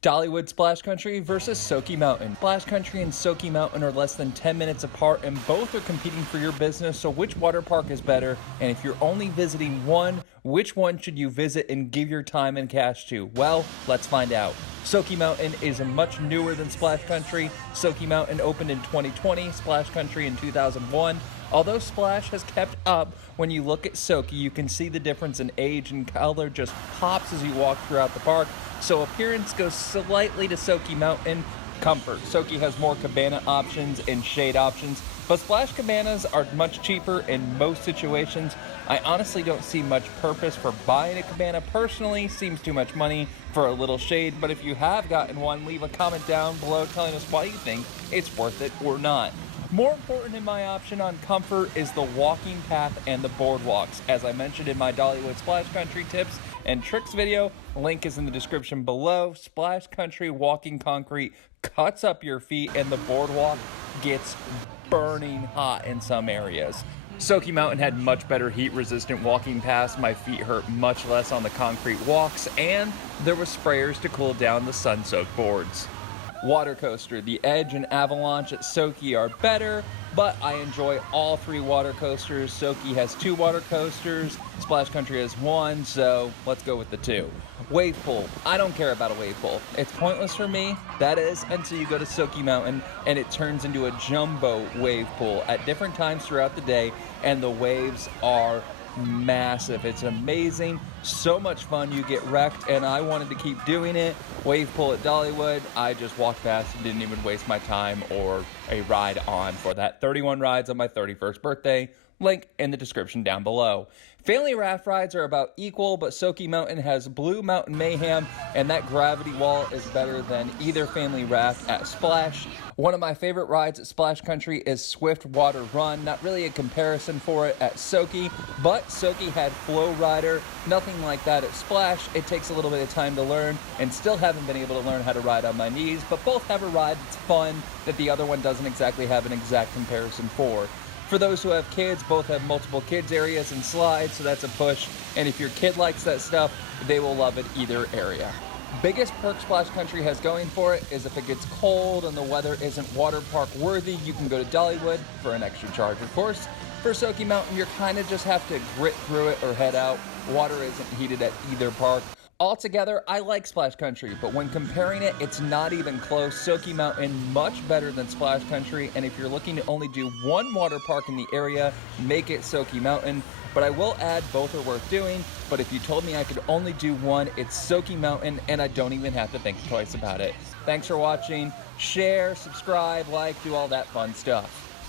Dollywood Splash Country versus Soaky Mountain. Splash Country and Soaky Mountain are less than 10 minutes apart and both are competing for your business, so which water park is better? And if you're only visiting one, which one should you visit and give your time and cash to? Well, let's find out. Soaky Mountain is much newer than Splash Country. Soaky Mountain opened in 2020, Splash Country in 2001. Although Splash has kept up, when you look at Soaky, you can see the difference in age and color just pops as you walk throughout the park. So appearance goes slightly to Soaky Mountain. Comfort. Soaky has more cabana options and shade options, but Splash cabanas are much cheaper in most situations. I honestly don't see much purpose for buying a cabana personally. Seems too much money for a little shade, but if you have gotten one, leave a comment down below telling us why you think it's worth it or not. More important in my option on comfort is the walking path and the boardwalks. As I mentioned in my Dollywood Splash Country tips and tricks video, link is in the description below. Splash Country walking concrete cuts up your feet and the boardwalk gets burning hot in some areas. Soaky Mountain had much better heat resistant walking paths. My feet hurt much less on the concrete walks, and there were sprayers to cool down the sun-soaked boards. Water coaster. The Edge and Avalanche at Soaky are better, but I enjoy all three water coasters. Soaky has 2 water coasters, Splash Country has 1, so let's go with the 2. Wave pool. I don't care about a wave pool. It's pointless for me, that is, until you go to Soaky Mountain and it turns into a jumbo wave pool at different times throughout the day, and the waves are massive. It's amazing, so much fun. You get wrecked, and I wanted to keep doing it. Wave pool at Dollywood, I just walked past and didn't even waste my time or a ride on for that. 31 rides on my 31st birthday. Link in the description down below. Family raft rides are about equal, but Soaky Mountain has Blue Mountain Mayhem, and that gravity wall is better than either family raft at Splash. One of my favorite rides at Splash Country is Swift Water Run. Not really a comparison for it at Soaky, but Soaky had Flow Rider. Nothing like that at Splash. It takes a little bit of time to learn, and still haven't been able to learn how to ride on my knees, but both have a ride that's fun that the other one doesn't exactly have an exact comparison for. For those who have kids, both have multiple kids areas and slides, so that's a push. And if your kid likes that stuff, they will love it either area. Biggest perk Splash Country has going for it is if it gets cold and the weather isn't water park worthy, you can go to Dollywood for an extra charge, of course. For Soaky Mountain, you kind of just have to grit through it or head out. Water isn't heated at either park. Altogether, I like Splash Country, but when comparing it, it's not even close. Soaky Mountain, much better than Splash Country, and if you're looking to only do one water park in the area, make it Soaky Mountain. But I will add, both are worth doing, but if you told me I could only do one, it's Soaky Mountain, and I don't even have to think twice about it. Thanks for watching. Share, subscribe, like, do all that fun stuff.